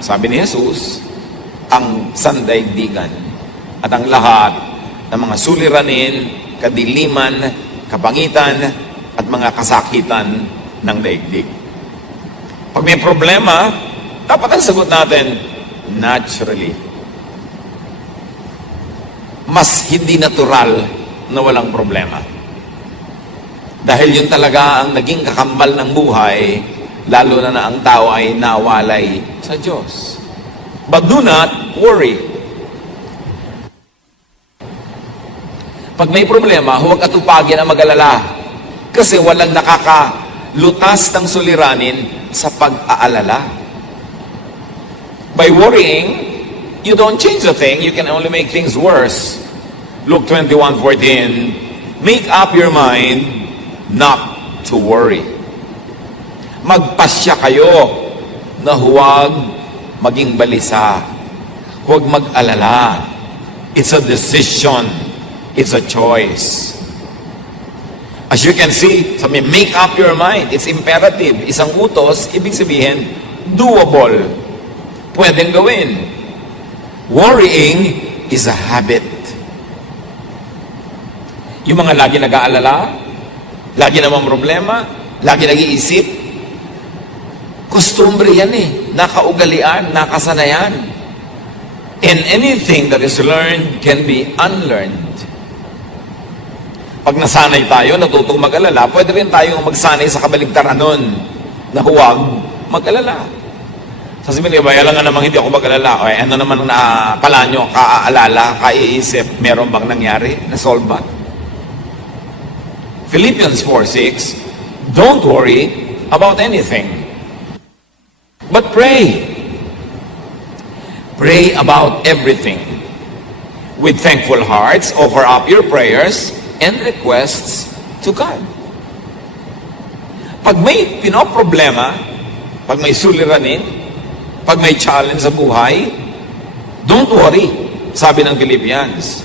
sabi ni Jesus, ang sandaigdigan at ang lahat ng mga suliranin, kadiliman, kabangitan, at mga kasakitan ng daigdig. Pag may problema, dapat ang sagot natin, naturally. Mas hindi natural na walang problema. Dahil yun talaga ang naging kakambal ng buhay, lalo na ang tao ay nawalay sa Diyos. But do not worry. Pag may problema, huwag atupagin ang mag-alala. Kasi walang nakakalutas ng suliranin sa pag-aalala. By worrying, you don't change a thing, you can only make things worse. Luke 21:14, make up your mind not to worry. Magpasya kayo na huwag maging balisa. Huwag mag-alala. It's a decision. It's a choice. As you can see, sabi, make up your mind. It's imperative. Isang utos, ibig sabihin, doable. Pwedeng gawin. Worrying is a habit. Yung mga lagi nag-aalala, lagi namang problema, lagi nag-iisip, kostumbre yan eh. Nakaugalian, nakasanayan. And anything that is learned can be unlearned. Pag nasanay tayo, natutong mag-alala, pwede rin tayong magsanay sa kabaligtaran nun na huwag mag-alala. Sasabihin ko, alam nga namang hindi ako mag-alala. Okay, ano naman na pala nyo, kaaalala, kaiisip, meron bang nangyari? Na-solve ba? Philippians 4:6, don't worry about anything, but pray. Pray about everything. With thankful hearts, offer up your prayers and requests to God. Pag may pinoproblema, pag may suliranin, pag may challenge sa buhay, don't worry, sabi ng Philippians.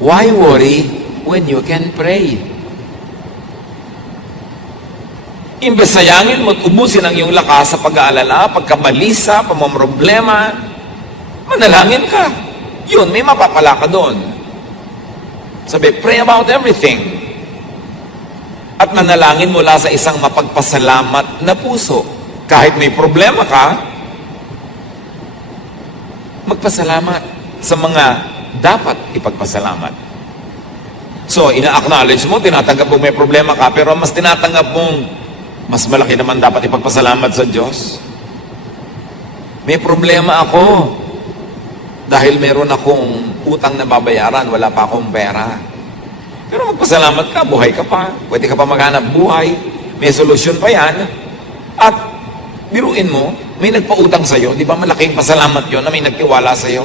Why worry when you can pray? Imbes sayangin mo at ubusin ang iyong lakas sa pag-aalala, pagkabalisa, pamamroblema, manalangin ka. Yun, may mapapala ka doon. Sabi, pray about everything. At manalangin mula sa isang mapagpasalamat na puso. Kahit may problema ka, magpasalamat sa mga dapat ipagpasalamat. So, ina-acknowledge mo, tinatanggap mong may problema ka, pero mas tinatanggap mong mas malaki naman dapat ipagpasalamat sa Diyos. May problema ako dahil meron akong utang na babayaran, wala pa akong pera. Pero magpasalamat ka, buhay ka pa, pwede ka pa maghanap buhay, may solusyon pa yan. At biruin mo, may nagpautang sa'yo, di ba malaking pasalamat yon na may nagtiwala sa'yo?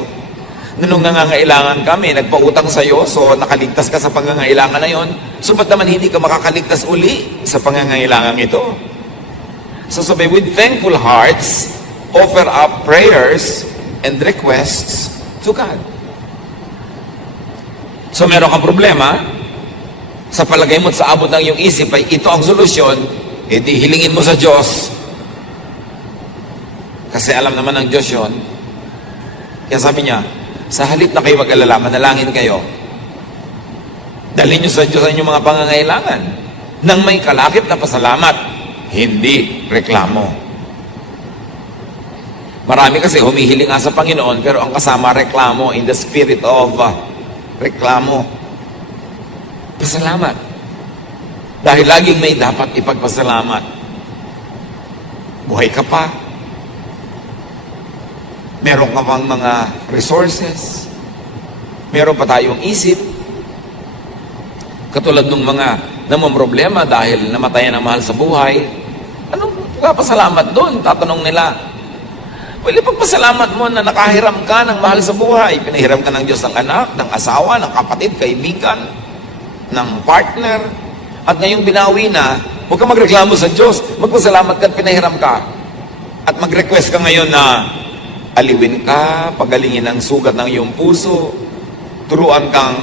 Nung nangangailangan ka, may nagpautang sa'yo, so nakaligtas ka sa pangangailangan na yon. So ba't naman hindi ka makakaligtas uli sa pangangailangan ito? So sabi, with thankful hearts, offer up prayers and requests to God. So meron kang problema, sa palagay mo at sa abot ng iyong isip ay ito ang solusyon, edi hilingin mo sa Diyos. Kasi alam naman ng Diyos yun. Kaya sabi niya, sa halip na kayo mag-alala, manalangin kayo. Dalhin niyo sa Diyos ang inyong mga pangangailangan nang may kalakip na pasalamat, hindi reklamo. Marami kasi humihiling nga sa Panginoon, pero ang kasama reklamo, in the spirit of reklamo. Pasalamat. Dahil laging may dapat ipagpasalamat. Buhay ka pa. Meron ka pang mga resources. Meron pa tayong isip. Katulad ng mga namamroblema dahil namatayan ang mahal sa buhay. Anong pasalamat doon? Tatanong nila. Well, ipagpasalamat mo na nakahiram ka ng mahal sa buhay. Pinahiram ka ng Diyos ng anak, ng asawa, ng kapatid, kaibigan, ng partner. At ngayong binawi na, huwag ka magreklamo sa Diyos. Magpasalamat ka at pinahiram ka. At mag-request ka ngayon na aliwin ka, pagalingin ang sugat ng iyong puso, turuan kang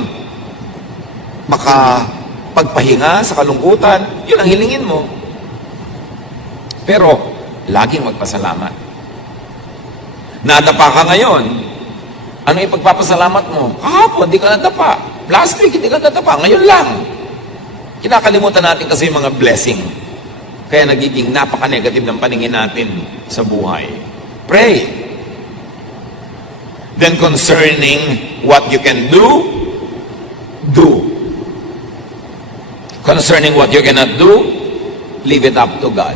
makapagpahinga sa kalungkutan. Yun ang hilingin mo. Pero, laging magpasalamat. Nadapa ka ngayon. Ano ipagpapasalamat mo? Kahapon, di ka nadapa. Last week, hindi ka nadapa. Ngayon lang. Kinakalimutan natin kasi yung mga blessing. Kaya nagiging napaka-negative ng paningin natin sa buhay. Pray. Then concerning what you can do, do. Concerning what you cannot do, leave it up to God.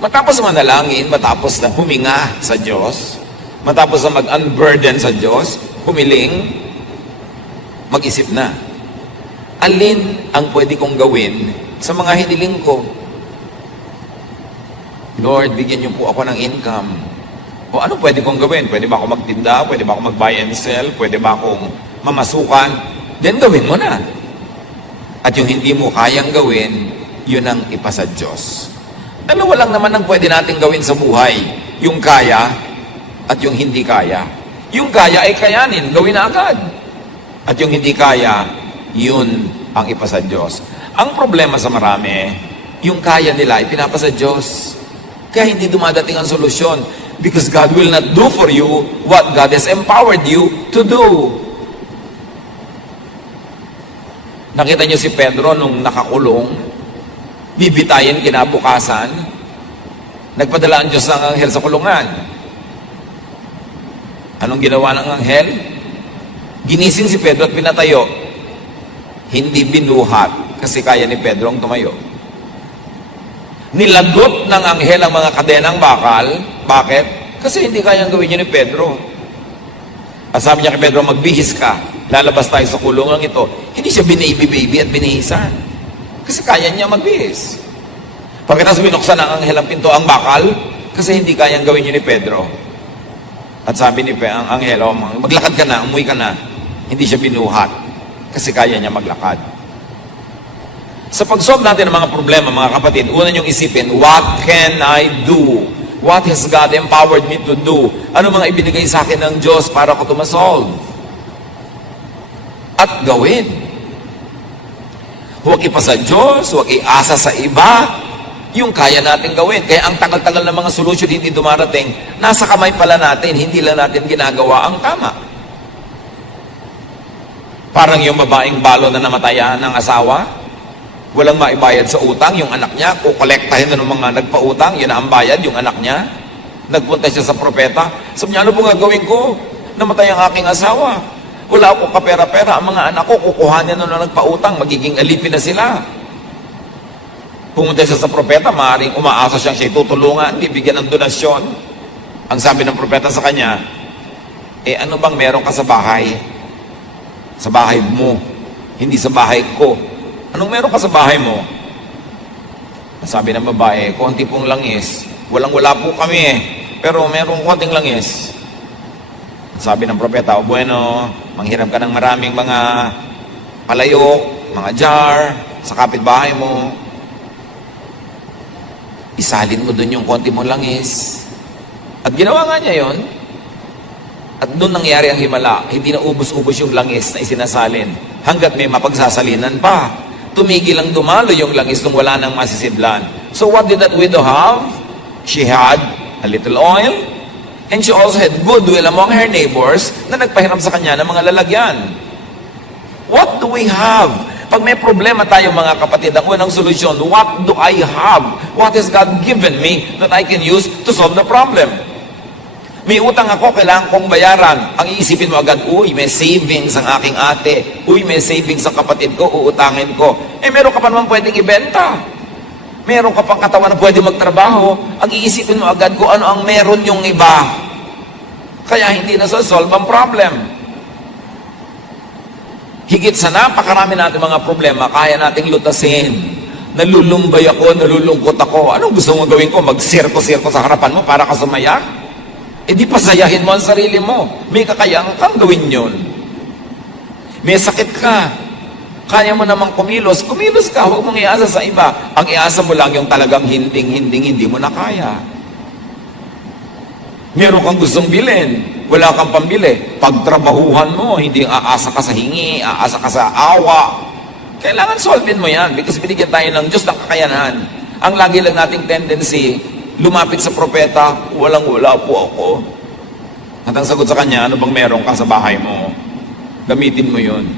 Matapos manalangin, matapos na huminga sa Diyos, matapos na mag-unburden sa Diyos, humiling, mag-isip na. Alin ang pwede kong gawin sa mga hiniling ko? Lord, bigyan niyo po ako ng income. O ano pwede kong gawin? Pwede ba ako magtinda? Pwede ba ako mag-buy and sell? Pwede ba akong mamasukan? Then gawin mo na. At yung hindi mo kayang gawin, yun ang ipasa Diyos. Dalawa lang naman ang pwede natin gawin sa buhay. Yung kaya at yung hindi kaya. Yung kaya ay kayanin, gawin na agad. At yung hindi kaya, yun ang ipasa Diyos. Ang problema sa marami, yung kaya nila ay pinapasa Diyos. Kaya hindi dumadating ang solusyon. Because God will not do for you what God has empowered you to do. Nakita niyo si Pedro nung nakakulong, bibitayin kinabukasan, nagpadala ang Diyos ng anghel sa kulungan. Anong ginawa ng anghel? Ginising si Pedro at pinatayo. Hindi binuhat kasi kaya ni Pedro ang tumayo. Nilagot ng anghel ang mga kadenang bakal. Bakit? Kasi hindi kayang gawin niya ni Pedro. At sabi niya kay Pedro, magbihis ka. Lalabas tayo sa kulungan ito. Hindi siya binaby-baby at binihisan. Kasi kaya niya magbihis. Pagkatapos binuksan ng anghel ang pinto ang bakal, kasi hindi kayang gawin niya ni Pedro. At sabi ni ang anghel, maglakad ka na, umuwi ka na. Hindi siya binuhat. Kasi kaya niya maglakad. Sa pag-solve natin ng mga problema, mga kapatid, una niyong isipin, what can I do? What has God empowered me to do? Ano mga ibinigay sa akin ng Diyos para ko ma-solve? At gawin. Huwag ipasa Diyos, huwag iasa sa iba, yung kaya natin gawin. Kaya ang tagal-tagal ng mga solusyon hindi dumarating, nasa kamay pala natin, hindi lang natin ginagawa ang tama. Parang yung babaeng balo na namatayan ng asawa, walang maibayad sa utang, yung anak niya, kukolektahin na ng mga nagpautang, yun na ang bayad, yung anak niya. Nagpunta siya sa propeta, sabi niya, ano po gagawin ko? Namatay ang aking asawa. Wala akong kapera-pera, ang mga anak ko, kukuhanin na nagpautang, magiging alipin na sila. Pumunta siya sa propeta, maaaring umaasa siya tutulungan, bibigyan ng donasyon. Ang sabi ng propeta sa kanya, ano bang meron ka sa bahay? Sa bahay mo, hindi sa bahay ko. Anong meron ka sa bahay mo? Sabi ng babae, konti pong langis. Walang-wala po kami pero merong konting langis. Sabi ng propeta, bueno, manghiram ka ng maraming mga palayok, mga jar, sa kapitbahay mo. Isalin mo dun yung konti mong langis. At ginawa nga niya yon. At doon nangyari ang himala. Hindi na ubos-ubos yung langis na isinasalin. Hanggat may mapagsasalinan pa. Tumigil ang dumalo yung langis nung wala nang masisidlan. So what did that widow have? She had a little oil, and she also had goodwill among her neighbors na nagpahiram sa kanya ng mga lalagyan. What do we have? Pag may problema tayo mga kapatid, ang unang solusyon, what do I have? What has God given me that I can use to solve the problem? May utang ako, kailangan kong bayaran. Ang iisipin mo agad, uy, may savings ang aking ate. Uy, may savings ang kapatid ko, uutangin ko. Meron ka pa naman pwedeng ibenta. Meron ka pang katawan na pwede magtrabaho. Ang iisipin mo agad kung ano ang meron yung iba. Kaya hindi na solve ang problem. Higit sa napakarami natin mga problema, kaya nating lutasin. Nalulumbay ako, nalulungkot ako. Anong gusto mong gawin ko? Mag-sirko-sirko sa harapan mo para ka sumaya? Di pasayahin mo ang sarili mo. May kakayaan kang gawin yun. May sakit ka. Kaya mo namang kumilos. Kumilos ka, huwag mong iasa sa iba. Ang iasa mo lang yung talagang hindi mo na kaya. Meron kang gustong bilhin, wala kang pambili. Pagtrabahuhan mo, hindi aasa ka sa hingi, aasa ka sa awa. Kailangan solvein mo yan because binigyan tayo ng Diyos ng kakayanan. Ang lagi lang nating tendency, lumapit sa propeta, walang-wala po ako. At ang sagot sa kanya, ano bang meron ka sa bahay mo? Gamitin mo yun.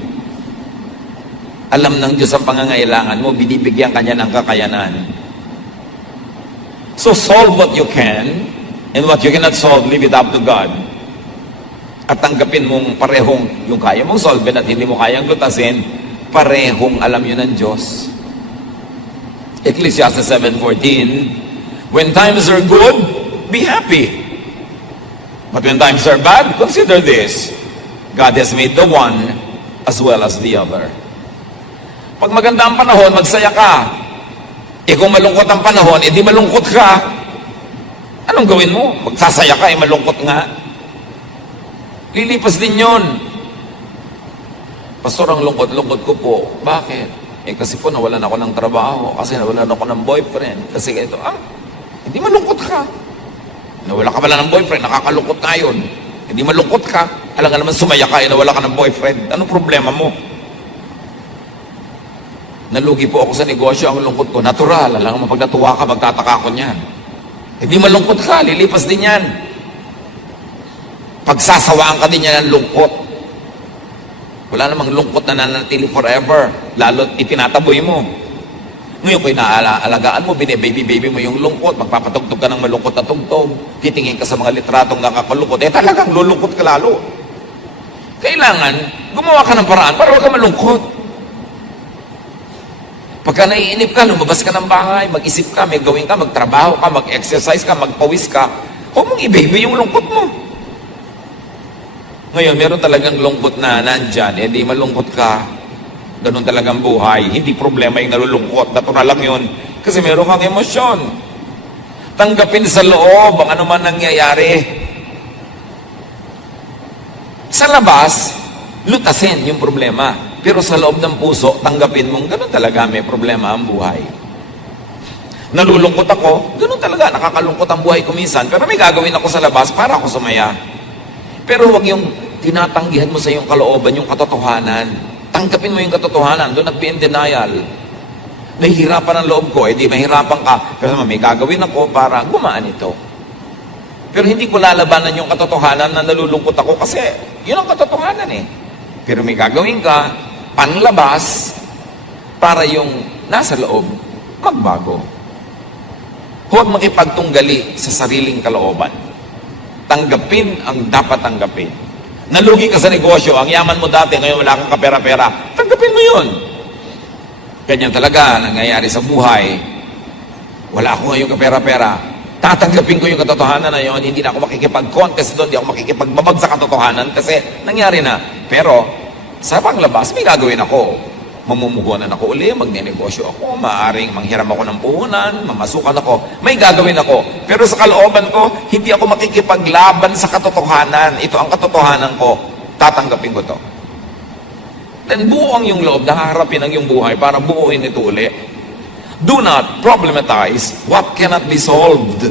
Alam ng Diyos ang pangangailangan mo, binibigyan kanya ng kakayanan. So solve what you can, and what you cannot solve, leave it up to God. At tanggapin mong parehong yung kaya mong solve at hindi mo kayang lutasin, parehong alam yun ng Diyos. Ecclesiastes 7:14, when times are good, be happy. But when times are bad, consider this, God has made the one as well as the other. Pag maganda ang panahon, magsaya ka. Kung malungkot ang panahon, di malungkot ka. Anong gawin mo? Magsasaya ka, malungkot nga. Lilipas din yun. Pastor, ang lungkot-lungkot ko po. Bakit? Kasi po nawalan ako ng trabaho. Kasi nawalan ako ng boyfriend. Kasi ito, hindi malungkot ka. Nawala ka pala ng boyfriend, nakakalungkot na yun. Hindi malungkot ka. Alam nga naman sumaya ka, nawala ka ng boyfriend. Anong problema mo? Nalugi po ako sa negosyo, ang lungkot ko. Natural, alam nga pag natuwa ka, magtataka ko niyan. Hindi malungkot ka, lilipas din yan. Pagsasawaan ka din yan ng lungkot. Wala namang lungkot na nanatili forever. Lalo itinataboy mo. Ngayon ko inaalagaan mo, bine-baby mo yung lungkot, magpapatugtog ka ng malungkot na tugtog, titingin ka sa mga litratong nakakalungkot, talagang lulungkot ka lalo. Kailangan, gumawa ka ng paraan para huwag ka malungkot. Pagka naiinip ka, lumabas ka ng bahay, mag-isip ka, may gawin ka, magtrabaho ka, mag-exercise ka, magpawis ka, huwag mong i-baby yung lungkot mo. Ngayon, meron talagang lungkot na nandyan, di malungkot ka, ganun talagang buhay. Hindi problema yung nalulungkot. Natural lang yun. Kasi meron kang emosyon. Tanggapin sa loob ang anuman nangyayari. Sa labas, lutasin yung problema. Pero sa loob ng puso, tanggapin mong ganun talaga may problema ang buhay. Nalulungkot ako, ganun talaga. Nakakalungkot ang buhay ko minsan. Pero may gagawin ako sa labas para ako sumaya. Pero huwag yung tinatanggihan mo sa iyong kalooban, yung katotohanan. Tanggapin mo yung katotohanan, doon nag-be in denial. Nahihirapan ang loob ko, di mahirapan ka. Pero may gagawin ako para gumaan ito. Pero hindi ko lalabanan yung katotohanan na nalulungkot ako kasi yun ang katotohanan eh. Pero may gagawin ka, panlabas, para yung nasa loob, magbago. Huwag makipagtunggali sa sariling kalooban. Tanggapin ang dapat tanggapin. Nalugi ka sa negosyo, ang yaman mo dati, ngayon wala kang kapera-pera, tanggapin mo yun. Ganyan talaga, nangyayari sa buhay. Wala ako ngayon kapera-pera. Tatanggapin ko yung katotohanan na yun, hindi na ako makikipag-contest doon, hindi ako makikipagbabag sa katotohanan kasi nangyari na. Pero, sa panglabas, may gagawin ako. Mamumuhunan ako uli, magnenegosyo ako, maaaring manghiram ako ng puhunan, mamasukan ako, may gagawin ako. Pero sa kalooban ko, hindi ako makikipaglaban sa katotohanan. Ito ang katotohanan ko, tatanggapin ko to. Then buo ang yung loob, nahaharapin ang yung buhay para buuin ito uli. Do not problematize what cannot be solved.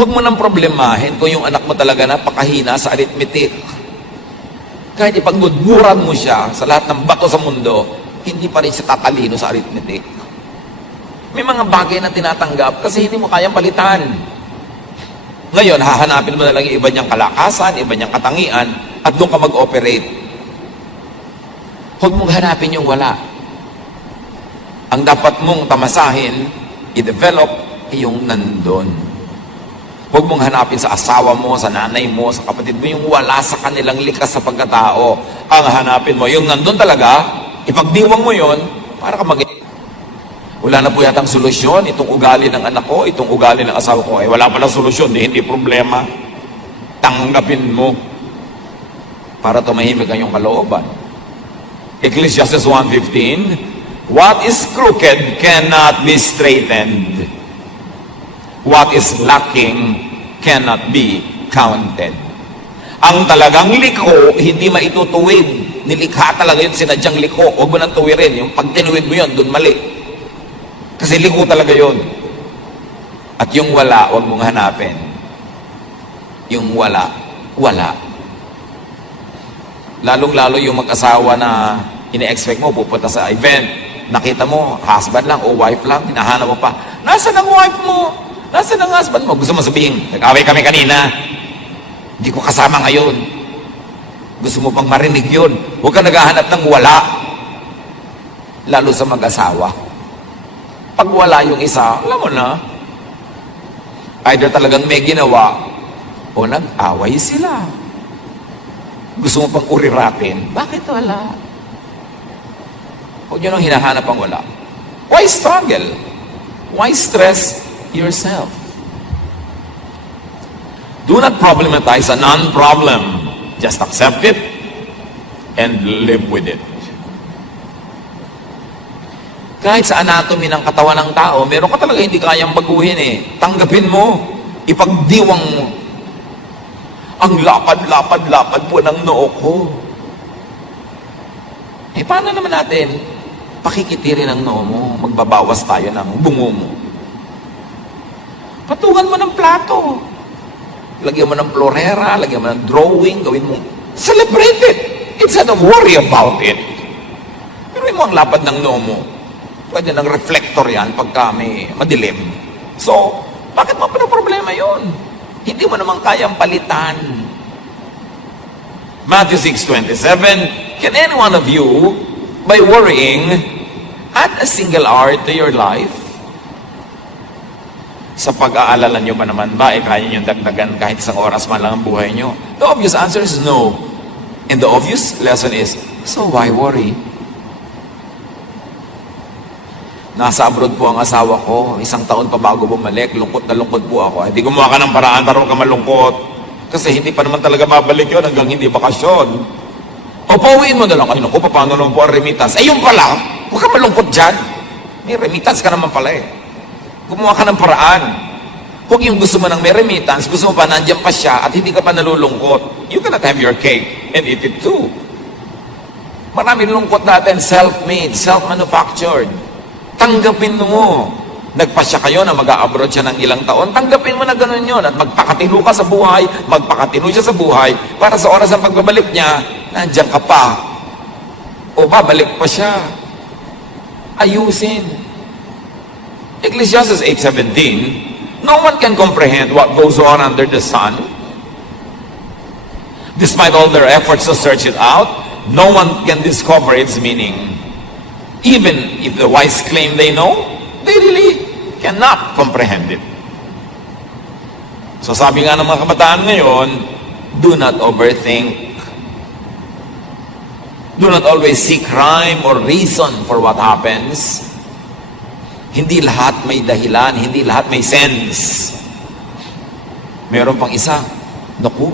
Huwag mo nang problemahin kung yung anak mo talaga napakahina sa arithmetic. Kahit ipagmudmuran mo siya sa lahat ng bato sa mundo, hindi pa rin siya tatalino sa arithmetic. May mga bagay na tinatanggap kasi hindi mo kayang palitan. Ngayon, hahanapin mo na lang yung iba niyang kalakasan, iba niyang katangian, at doon ka mag-operate. Huwag mong hanapin yung wala. Ang dapat mong tamasahin, i-develop, yung nandun. Huwag mong hanapin sa asawa mo, sa nanay mo, sa kapatid mo, yung wala sa kanilang likas sa pagkatao. Ang hanapin mo, yung nandun talaga, ipagdiwang mo yon para ka wala na po yatang solusyon, itong ugali ng anak ko, itong ugali ng asawa ko, wala palang solusyon, hindi problema. Tanggapin mo para tumahimik ang iyong kalooban. Ecclesiastes 1:15, what is crooked cannot be straightened. What is lacking cannot be counted. Ang talagang liko, hindi maitutuwid. Nilikha talaga yun, sinadyang liko. Huwag mo nang tuwirin. Yung pag tinuwid mo yun, dun mali. Kasi liko talaga yun. At yung wala, huwag mong hanapin. Yung wala, wala. Lalong-lalo yung mag-asawa na ine-expect mo, pupunta sa event, nakita mo, husband lang o wife lang, hinahanap mo pa. Nasaan ang wife mo? Nasaan ang husband mo? Gusto mo sabihin, nag-away kami kanina. Hindi ko kasama ngayon. Gusto mo pang marinig yun. Huwag ka naghahanap ng wala. Lalo sa mag-asawa. Pag wala yung isa, alam mo na, either talagang may ginawa o nag-away sila. Gusto mo pang uriratin, bakit wala? Huwag nyo nang hinahanap ang wala. Why struggle? Why stress yourself? Do not problematize a non-problem. Just accept it and live with it. Kahit sa anatomy ng katawan ng tao, meron ka talaga hindi kayang baguhin eh. Tanggapin mo. Ipagdiwang mo. Ang lapad-lapad-lapad po ng noo ko. Eh, paano naman natin pakikitirin ang noo mo? Magbabawas tayo ng bungo mo. Patungan mo ng plato. Lagyan mo ng florera, lagyan mo ng drawing, gawin mo. Celebrate it! Instead of worry about it. Pero mo ang lapad ng noo mo. Pwede ng reflector yan pagka may madilim. So, bakit mo pa ng problema yun? Hindi mo naman kayang palitan. Matthew 6:27, can any one of you, by worrying, add a single hour to your life? Sa pag-aalala nyo ba naman ba, kaya nyo dagdagan kahit isang oras man lang ang buhay nyo? The obvious answer is no. And the obvious lesson is, so why worry? Nasa abroad po ang asawa ko, 1 taon pa bago bumalik, lungkot na lungkot po ako. Hindi gumawa ka ng paraan para huwag ka malungkot. Kasi hindi pa naman talaga mabalik yun hanggang hindi bakasyon. O pauwiin mo na lang, ay naku, paano naman po ang remittance? Ayun pala, huwag ka malungkot dyan. May remittance ka naman pala eh. Gumawa ka ng paraan. Huwag yung gusto mo ng may remittance, gusto mo pa nandiyan pa siya at hindi ka pa nalulungkot. You cannot have your cake and eat it too. Maraming lungkot natin, self-made, self-manufactured. Tanggapin mo. Nagpasya kayo na mag-a-abroad siya ng ilang taon, tanggapin mo na gano'n yun at magpakatino ka sa buhay, magpakatino siya sa buhay para sa oras ng pagbabalik niya, nandiyan ka pa. O babalik pa siya. Ayusin. Ecclesiastes 8:17, no one can comprehend what goes on under the sun. Despite all their efforts to search it out, no one can discover its meaning. Even if the wise claim they know, they really cannot comprehend it. So sabi nga ng mga kabataan ngayon, do not overthink. Do not always seek rhyme or reason for what happens. Hindi lahat may dahilan, hindi lahat may sense. Meron pang isa, naku,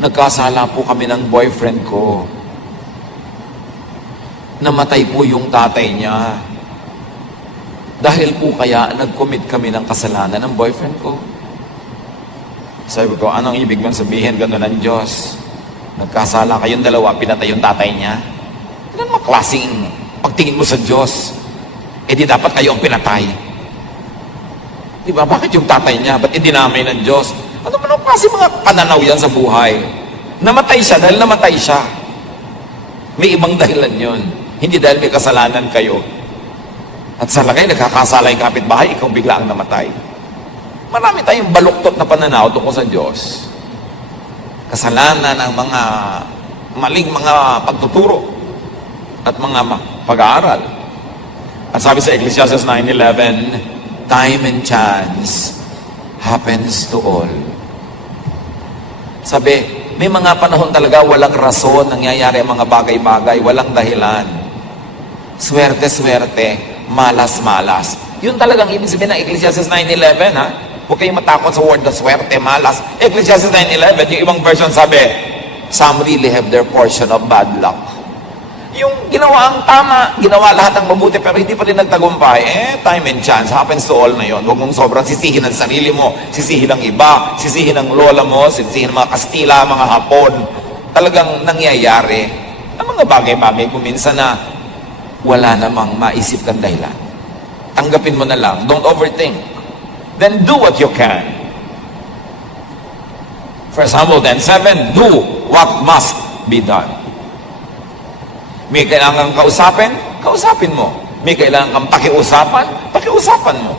nagkasala po kami ng boyfriend ko. Namatay po yung tatay niya. Dahil po kaya nag-commit kami ng kasalanan ng boyfriend ko. Sabi ko, anong ibig mong sabihin gano'n ng Diyos? Nagkasala kayong dalawa, pinatay yung tatay niya. Ano mga klaseng pagtingin mo sa Diyos? Eh di dapat kayo ang pinatay. Di ba? Bakit yung tatay niya? Ba't idinamay ng Diyos? Ano man kasi mga pananaw yan sa buhay? Namatay siya dahil namatay siya. May ibang dahilan yun. Hindi dahil may kasalanan kayo. At sa lagay, nagkakasala yung kapitbahay, ikaw bigla ang namatay. Marami tayong baluktot na pananaw tungkol sa Diyos. Kasalanan ng mga maling mga pagtuturo at mga pag-aaral. At sabi sa Ecclesiastes 9:11, time and chance happens to all. Sabi, may mga panahon talaga walang rason nangyayari ang mga bagay-bagay, walang dahilan. Swerte-swerte, malas-malas. Yun talagang ibig sabihin ng Ecclesiastes 9:11, ha? Huwag kayong matakot sa word na swerte, malas. Ecclesiastes 9:11, yung ibang version sabi, some really have their portion of bad luck. Yung ginawa ang tama, ginawa lahat ng mabuti, pero hindi pa rin nagtagumpay, time and chance happens to all na yun. Huwag mong sobrang sisihin ang sarili mo, sisihin ang iba, sisihin ang lola mo, sisihin ang mga Kastila, mga Hapon. Talagang nangyayari ang mga bagay-bagay kung minsan na wala namang maisip kang dahilan. Tanggapin mo na lang. Don't overthink. Then do what you can. 1 Samuel 10:7, do what must be done. May kailangan kausapin mo. May kailangan kang pakiusapan, pakiusapan mo.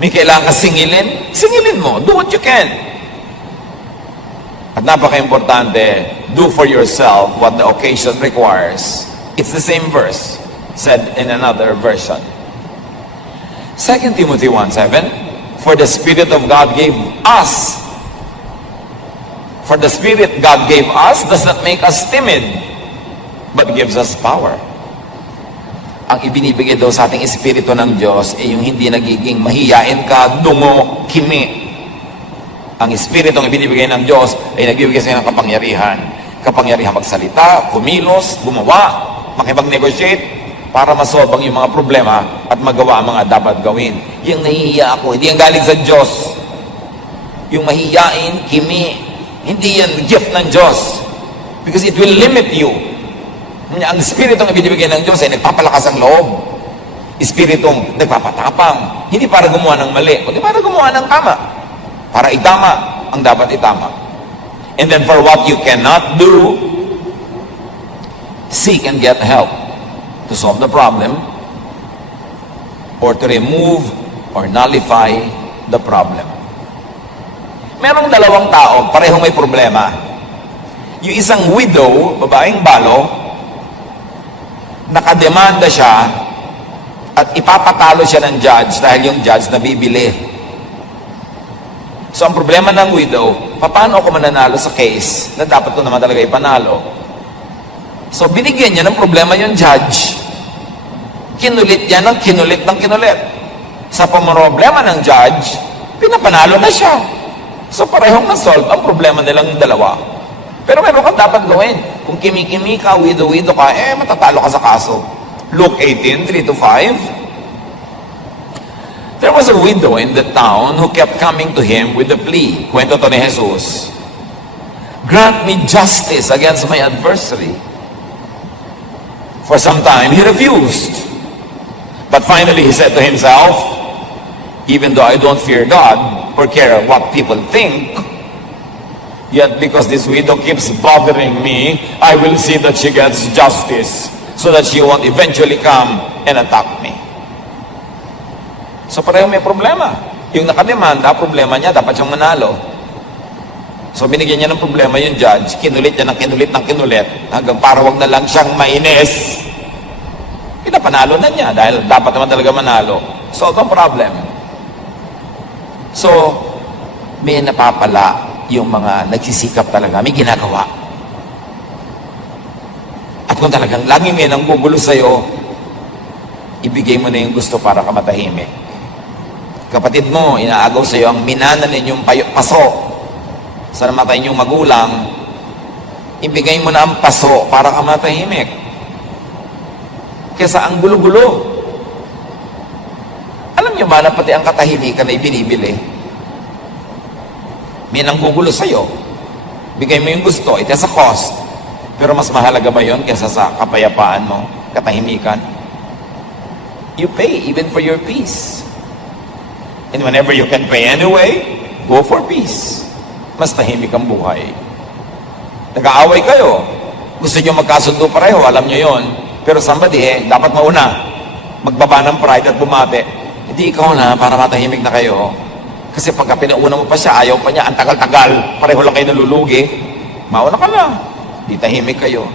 May kailangan kang singilin, singilin mo. Do what you can. At napaka-importante, do for yourself what the occasion requires. It's the same verse, said in another version. 2 Timothy 1:7, For the Spirit God gave us does not make us timid, but gives us power. Ang ibinibigay daw sa ating Espiritu ng Diyos ay yung hindi nagiging mahiyain ka, dungo, kimi. Ang Espiritu ang ibinibigay ng Diyos ay nagbibigay sa ng kapangyarihan. Kapangyarihan magsalita, kumilos, gumawa, makipag-negotiate, para masolve yung mga problema at magawa ang mga dapat gawin. Yung nahihiya ako, hindi yan galing sa Diyos. Yung mahihiyain, kimi, hindi yan gift ng Diyos. Because it will limit you. Ang Espiritong ibinibigay ng Diyos ay nagpapalakas ang loob. Espiritong nagpapatapang. Hindi para gumawa ng mali, kundi para gumawa ng tama. Para itama ang dapat itama. And then for what you cannot do, seek and get help to solve the problem or to remove or nullify the problem. Merong dalawang tao, parehong may problema. Yung isang widow, babaeng balo, nakademanda siya at ipapatalo siya ng judge dahil yung judge nabibili. So ang problema ng widow, paano ako mananalo sa case na dapat ko naman talaga ipanalo? So binigyan niya ng problema yung judge. Kinulit niya ng kinulit. Sa pamroblema ng judge, pinapanalo na siya. So parehong na-solve ang problema nilang dalawa. Pero meron kang dapat gawin. Kung kimi-kimi ka, widow ka, matatalo ka sa kaso. Luke 18:3-5. There was a widow in the town who kept coming to him with the plea. Kwento to ni Jesus. Grant me justice against my adversary. For some time, he refused. But finally, he said to himself, even though I don't fear God or care what people think, yet because this widow keeps bothering me, I will see that she gets justice so that she won't eventually come and attack me. So pareho may problema. Yung nakademanda, problema niya, dapat siyang manalo. So binigyan niya ng problema yung judge, kinulit niya ng kinulit, hanggang para wag na lang siyang mainis. Pinapanalo na niya dahil dapat naman talaga manalo. So ang problem. So, may napapala yung mga nagsisikap talaga, may ginagawa. At kung talagang lagi may nanggugulo sa'yo, ibigay mo na yung gusto para ka matahimik. Kapatid mo, inaagaw sa'yo ang minana ninyong paso sa namatay ninyong magulang, ibigay mo na ang paso para ka matahimik. Kesa ang gulo-gulo. Alam niyo ba na pati ang katahimikan ay binibili? May nanggugulo sa'yo. Bigay mo yung gusto, it has a cost. Pero mas mahalaga ba yun kaysa sa kapayapaan mo, katahimikan? You pay even for your peace. And whenever you can pay anyway, go for peace. Mas tahimik ang buhay. Nag-aaway kayo. Gusto nyo magkasundo pareho, alam nyo yon. Pero somebody, dapat mauna. Magbaba ng pride at bumate. Hindi ikaw na, para matahimik na kayo. Kasi pagka pinauna mo pa siya, ayaw pa niya, ang tagal-tagal, pareho lang kayo nalulugi, mauna ka na. Di tahimik kayo.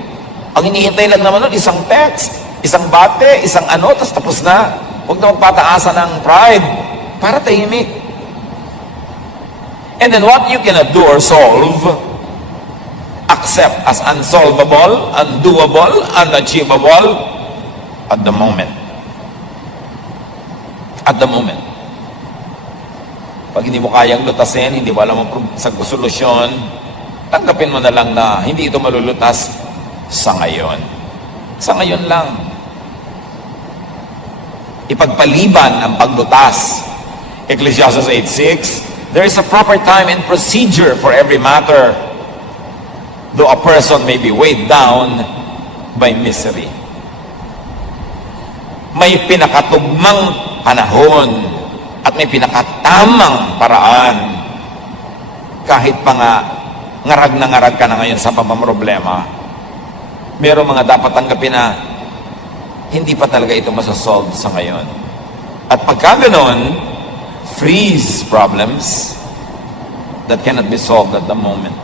Ang hinihintay lang naman nun, isang text, isang bate, isang tapos na. Huwag na magpataasa ng pride para tahimik. And then what you cannot do or solve, accept as unsolvable, undoable, unachievable at the moment. At the moment. Pag hindi mo kayang lutasin, hindi mo alam ang solusyon, tanggapin mo na lang na hindi ito malulutas sa ngayon. Sa ngayon lang. Ipagpaliban ang paglutas. Ecclesiastes 8:6, there is a proper time and procedure for every matter, though a person may be weighed down by misery. May pinakatugmang panahon at may pinakatamang paraan. Kahit pa nga ngarag na ngarag ka na ngayon sa pamamroblema, merong mga dapat tanggapin na hindi pa talaga ito masasolve sa ngayon. At pagka ganon, freeze problems that cannot be solved at the moment.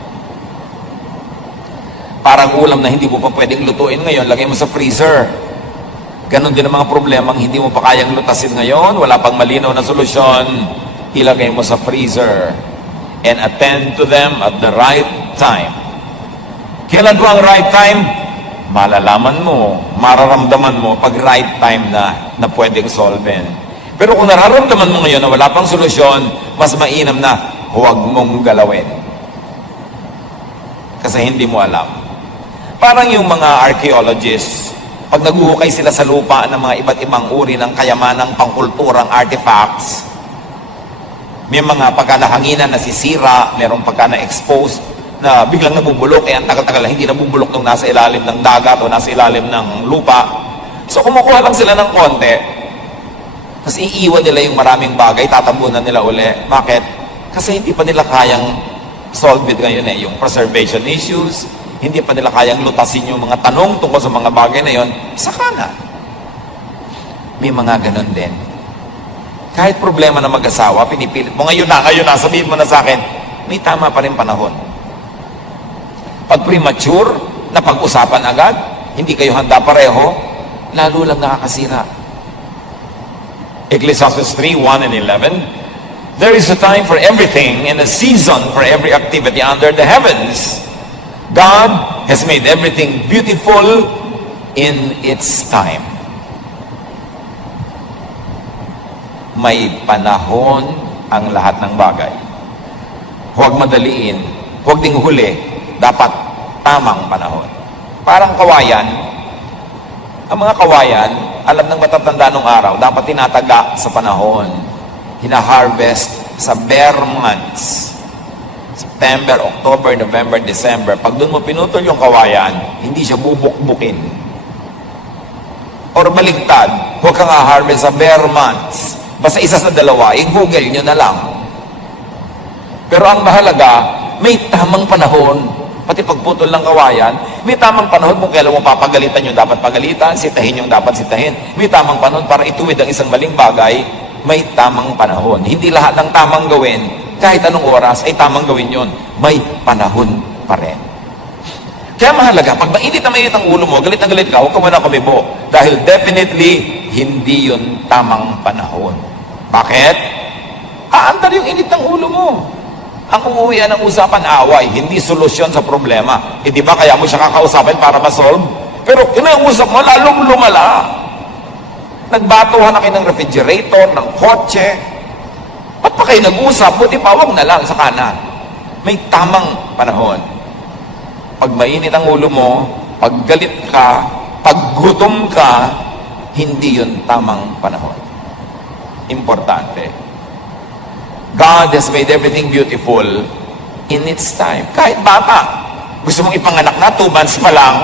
Parang ulam na hindi mo pa pwedeng lutuin ngayon, lagay mo sa freezer. Ganon din ang mga problemang hindi mo pa kayang lutasin ngayon, wala pang malinaw na solusyon, ilagay mo sa freezer and attend to them at the right time. Kailan po ang right time? Malalaman mo, mararamdaman mo pag right time na pwedeng solven. Pero kung nararamdaman mo ngayon na wala pang solusyon, mas mainam na huwag mong galawin. Kasi hindi mo alam. Parang yung mga archaeologists, pag naguhukay sila sa lupa ng mga iba't ibang uri ng kayamanang pangkulturang artifacts, may mga pagka nahanginan nasisira, merong pagka na-expose na biglang nabubulok, ang tagal-tagal na hindi nabubulok nung nasa ilalim ng dagat o nasa ilalim ng lupa. So kumukuha lang sila ng konti, tapos iiwan nila yung maraming bagay, tatabunan nila uli. Bakit? Kasi hindi pa nila kayang solve it ngayon yung preservation issues, hindi pa nila kayang lutasin yung mga tanong tungkol sa mga bagay na yon, saka na. May mga ganon din. Kahit problema na mag-asawa, pinipilit mo, ngayon na, sabihin mo na sa akin, may tama pa rin panahon. Pag premature, na pag-usapan agad, hindi kayo handa pareho, lalo lang nakakasira. Ecclesiastes 3:1 and 11, there is a time for everything and a season for every activity under the heavens. God has made everything beautiful in its time. May panahon ang lahat ng bagay. Huwag madaliin, huwag ding huli, dapat tamang panahon. Parang kawayan, ang mga kawayan, alam ng matatanda nung araw, dapat tinataga sa panahon. Hina-harvest sa bare months. September, October, November, December. Pag doon mo pinutol yung kawayan, hindi siya bubukbukin. Or baligtad, huwag kang harvest sa bare months. Basta isa sa dalawa, i-google nyo na lang. Pero ang mahalaga, may tamang panahon. Pati pagputol ng kawayan, may tamang panahon kung kailan mo papagalitan yung dapat pagalitan, sitahin yung dapat sitahin. May tamang panahon para ituwid ang isang maling bagay, may tamang panahon. Hindi lahat ng tamang gawin, kahit anong oras, ay tamang gawin yon. May panahon pa rin. Kaya mahalaga, pag mainit na mainit ang ulo mo, galit na galit ka, huwag ka muna kumibo. Dahil definitely, hindi yun tamang panahon. Bakit? Aandar yung init ng ulo mo. Ang uuwian ng usapan, away, hindi solusyon sa problema. Eh di ba kaya mo siya kakausapin para ma-solve? Pero kinausap mo, lalong lumala. Nagbatuhan na kayo ng refrigerator, ng kotse. Ba't pa kayo nag-usap? Buti pa, wag na lang sa kanan. May tamang panahon. Pag mainit ang ulo mo, pag galit ka, pag gutom ka, hindi yun tamang panahon. Importante. God has made everything beautiful in its time. Kahit bata, gusto mong ipanganak na, 2 months pa lang,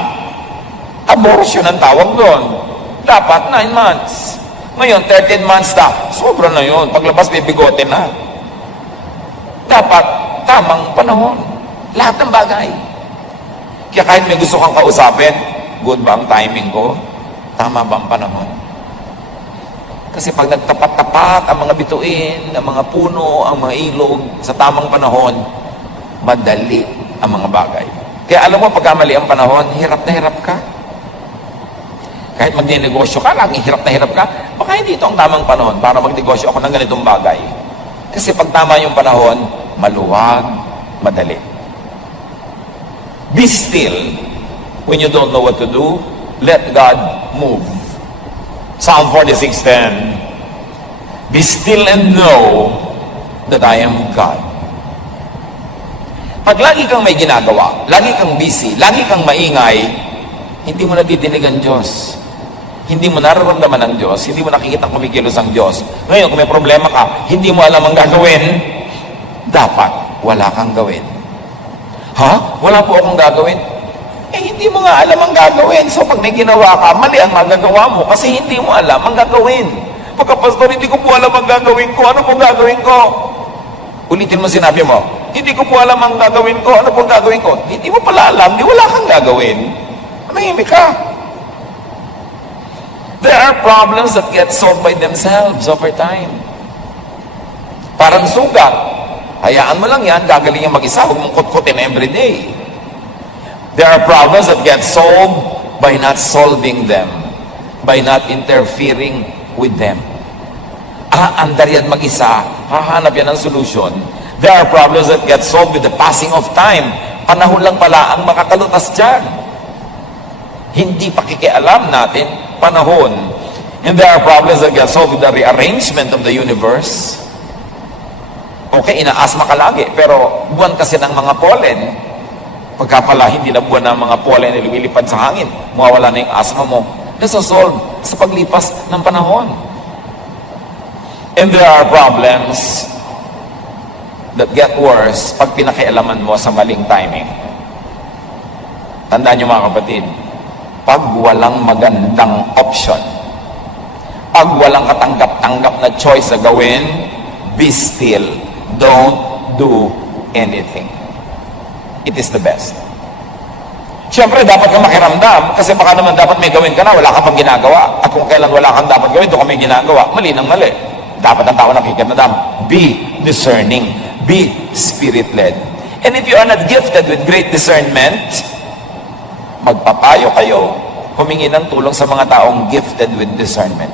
abortion ang tawag doon. Dapat 9 months. Ngayon, 13 months na, sobra na yun. Paglabas, may bigote na. Dapat tamang panahon. Lahat ng bagay. Kaya kahit may gusto kang kausapin, good ba ang timing ko? Tama ba ang panahon? Kasi pag nagtapat-tapat ang mga bituin, ang mga puno, ang mga ilog, sa tamang panahon, madali ang mga bagay. Kaya alam mo, pagkamali ang panahon, hirap na hirap ka. Kahit magnenegosyo ka, laging hirap na hirap ka, baka hindi ito ang tamang panahon para magnegosyo ako ng ganitong bagay. Kasi pag tama yung panahon, maluwag, madali. Be still when you don't know what to do. Let God move. Psalm 46:10. Be still and know that I am God. Pag lagi kang may ginagawa, lagi kang busy, lagi kang maingay, hindi mo nadidinig ang Diyos. Hindi mo nararamdaman ang Diyos, hindi mo nakikita kumikilos ang Diyos. Ngayon, kung may problema ka, hindi mo alam ang gagawin, dapat wala kang gawin. Ha? Wala po akong gagawin? Eh, hindi mo nga alam ang gagawin. So, pag may ginawa ka, mali ang magagawa mo kasi hindi mo alam ang gagawin. Pagka-pastor, hindi ko po alam ang gagawin ko. Ano po gagawin ko? Ulitin mo sinabi mo, hindi ko po alam ang gagawin ko. Ano po gagawin ko? Hindi mo pala alam, di wala kang gagawin. Manahimik ka. There are problems that get solved by themselves over time. Parang sugat. Hayaan mo lang yan, gagaling yung mag-isa, huwag mong kutkutin every day. There are problems that get solved by not solving them, by not interfering with them. Andar yan mag-isa, hahanap yan ng solusyon. There are problems that get solved with the passing of time. Panahon lang pala ang makakalutas dyan. Hindi pakikialam natin, panahon. And there are problems that get solved with the rearrangement of the universe. Okay, inaasma ka lagi, pero buwan kasi ng mga pollen. Pagka pala hindi na buwan ng mga pollen na lumilipad sa hangin, mawawala na yung asma mo. Nasosolve sa paglipas ng panahon. And there are problems that get worse pag pinakialaman mo sa maling timing. Tandaan nyo mga kapatid, pag walang magandang option, pag walang katanggap-tanggap na choice na gawin, be still. Don't do anything. It is the best. Siyempre, dapat kang makiramdam kasi baka naman dapat may gawin ka na, wala ka pang ginagawa. At kung kailan wala kang dapat gawin, doon ka may ginagawa. Mali ng mali. Dapat ang tao nakikiramdam. Be discerning. Be spirit-led. And if you are not gifted with great discernment, magpapayo kayo, humingi ng tulong sa mga taong gifted with discernment.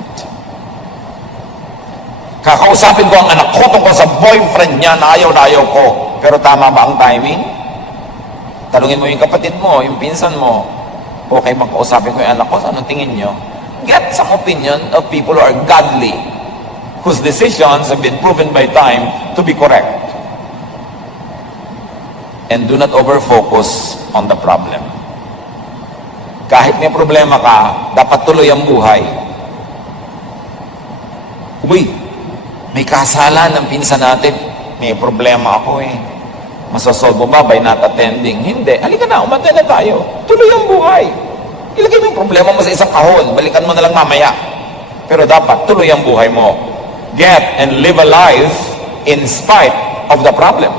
Kakausapin ko ang anak ko tungkol sa boyfriend niya na ayaw ko. Pero tama ba ang timing? Tanungin mo yung kapatid mo, yung pinsan mo. Okay, makausapin ko yung anak ko, anong tingin nyo? Get some opinion of people who are godly, whose decisions have been proven by time to be correct. And do not over-focus on the problem. Kahit may problema ka, dapat tuloy ang buhay. Uy, may kasalan ng pinsan natin. May problema ako eh. Masasolve mo ba by not attending? Hindi. Halika na, umantay na tayo. Tuloy ang buhay. Ilagay mo yung problema mo sa isang kahon. Balikan mo na lang mamaya. Pero dapat, tuloy ang buhay mo. Get and live a life in spite of the problem.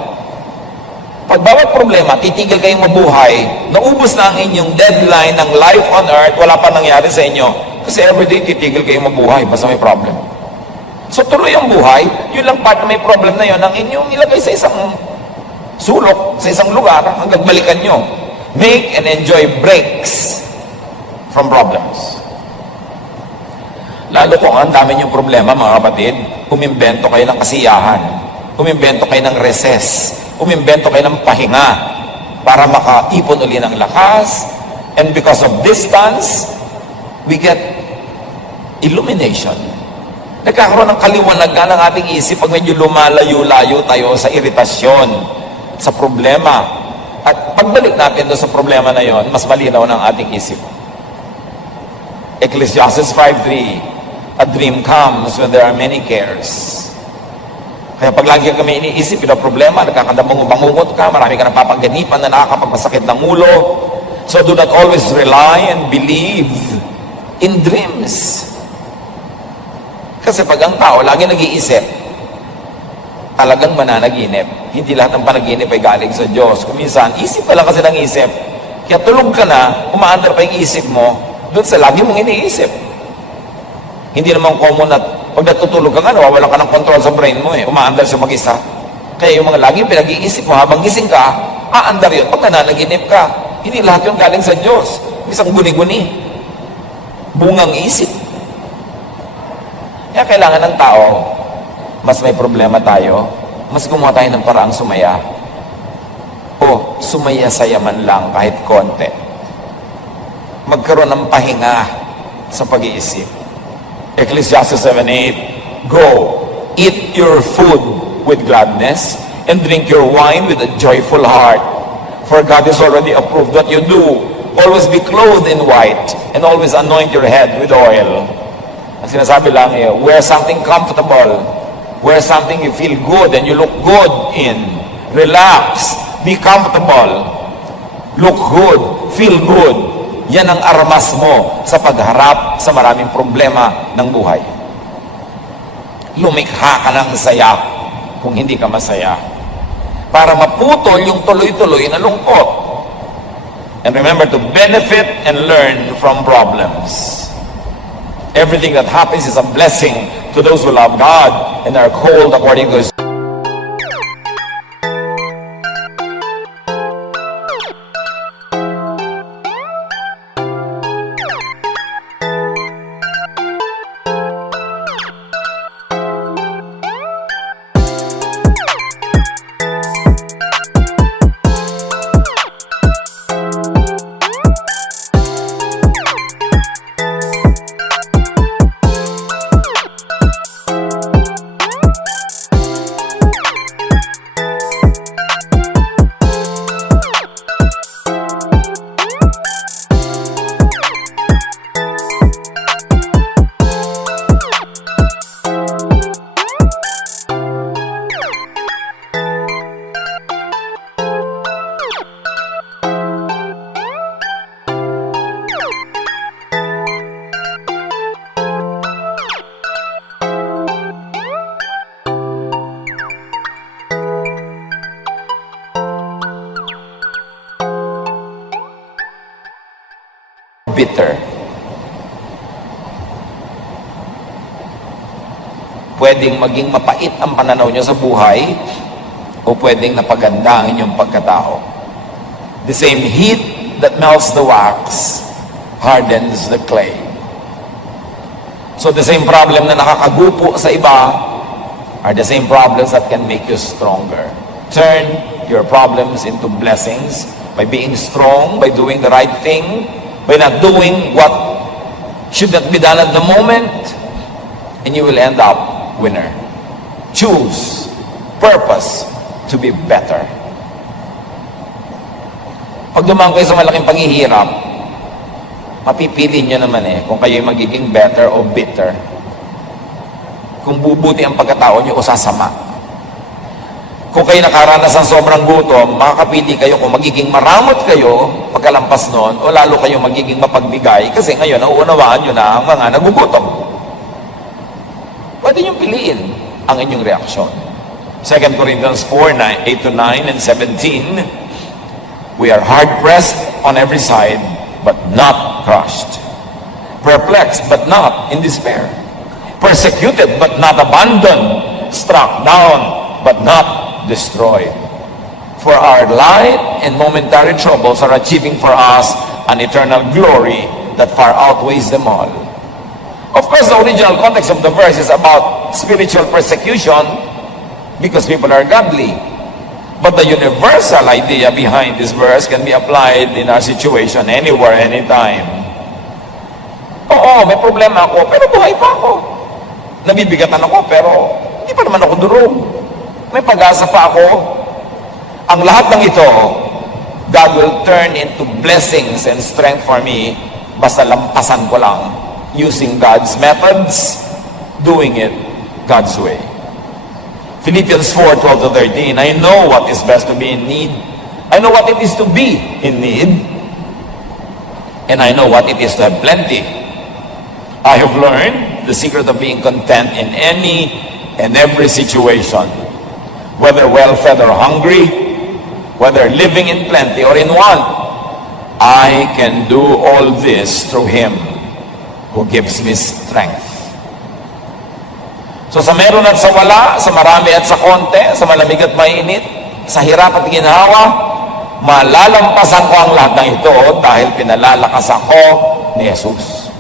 Pag bawat problema, titigil kayong mabuhay, naubos na ang inyong deadline ng life on earth, wala pa nangyari sa inyo. Kasi everyday, titigil kayong mabuhay, basta may problem. So tuloy ang buhay, yun lang part na may problem na yun, ang inyong ilagay sa isang sulok, sa isang lugar, hanggang balikan nyo. Make and enjoy breaks from problems. Lalo kung ang dami niyong problema, mga kapatid, umimbento kayo ng kasiyahan, umimbento kayo ng recess, umimbento kayo ng pahinga para makaipon uli ng lakas. And because of distance, we get illumination. Nagkakaroon ng kaliwanagan ng ating isip pag medyo lumalayo-layo tayo sa iritasyon, sa problema. At pagbalik natin doon sa problema na yon, mas malinaw ng ating isip. Ecclesiastes 5:3, a dream comes when there are many cares. Kaya pag lagi kami iniisip yung problema, nagkakadamong-bangungot ka, marami ka napapaganipan na nakakapagmasakit ng ulo. So do not always rely and believe in dreams. Kasi pag ang tao lagi nag-iisip, talagang mananaginip. Hindi lahat ng panaginip ay galing sa Diyos. Kung minsan, isip ka lang kasi ng isip. Kaya tulog ka na, umaandar pa yung isip mo, doon sa lagi mong iniisip. Hindi naman common at pag natutulog ka nga, nawawala ka ng control sa brain mo eh. Umaandar siya mag-isa. Kaya yung mga lagi pinag-iisip mo, habang gising ka, aandar yun. Pag nananaginip ka, hindi lahat yun galing sa Diyos. Isang guni-guni. Bungang isip. Kaya kailangan ng tao, mas may problema tayo, mas gumawa tayo ng paraang sumaya. O sumaya-saya man lang kahit konti. Magkaroon ng pahinga sa pag-iisip. Ecclesiastes 7:8, go, eat your food with gladness, and drink your wine with a joyful heart. For God has already approved what you do. Always be clothed in white, and always anoint your head with oil. Ang sinasabi lang eh, wear something comfortable, wear something you feel good and you look good in. Relax, be comfortable, look good, feel good. Yan ang armas mo sa pagharap sa maraming problema ng buhay. Lumikha ka ng saya kung hindi ka masaya. Para maputol yung tuloy-tuloy na lungkot. And remember to benefit and learn from problems. Everything that happens is a blessing to those who love God and are called according to His bitter. Pwedeng maging mapait ang pananaw nyo sa buhay o pwedeng napaganda ang inyong pagkatao. The same heat that melts the wax hardens the clay. So the same problem na nakakagupo sa iba are the same problems that can make you stronger. Turn your problems into blessings by being strong, by doing the right thing, by not doing what should not be done at the moment, and you will end up winner. Choose purpose to be better. Pag dumaan kayo sa malaking paghihirap, mapipili nyo naman kung kayo magiging better o bitter. Kung bubuti ang pagkatao nyo o sasama. Kung kayo nakaranas ng sobrang gutom, makakapili kayo kung magiging maramot kayo pagkalampas noon o lalo kayo magiging mapagbigay kasi ngayon nauunawaan nyo na ang mga nagugutom. Pwede nyo piliin ang inyong reaksyon. 2 Corinthians 4, 8-9 and 17, we are hard-pressed on every side, but not crushed. Perplexed, but not in despair. Persecuted, but not abandoned. Struck down, but not destroyed. For our light and momentary troubles are achieving for us an eternal glory that far outweighs them all. Of course, the original context of the verse is about spiritual persecution because people are godly. But the universal idea behind this verse can be applied in our situation anywhere, anytime. Oo, may problema ako, pero buhay pa ako. Nabibigatan ako, pero hindi pa naman ako durog. May pag-asa pa ako. Ang lahat ng ito, God will turn into blessings and strength for me basta lampasan ko lang using God's methods, doing it God's way. Philippians 4:12-13, I know what is best to be in need. I know what it is to be in need. And I know what it is to have plenty. I have learned the secret of being content in any and every situation. Whether well-fed or hungry, whether living in plenty or in want, I can do all this through Him who gives me strength. So sa meron at sa wala, sa marami at sa konti, sa malamig at mainit, sa hirap at ginhawa, malalampasan ko ang lahat ng ito dahil pinalalakas ako ni Jesus.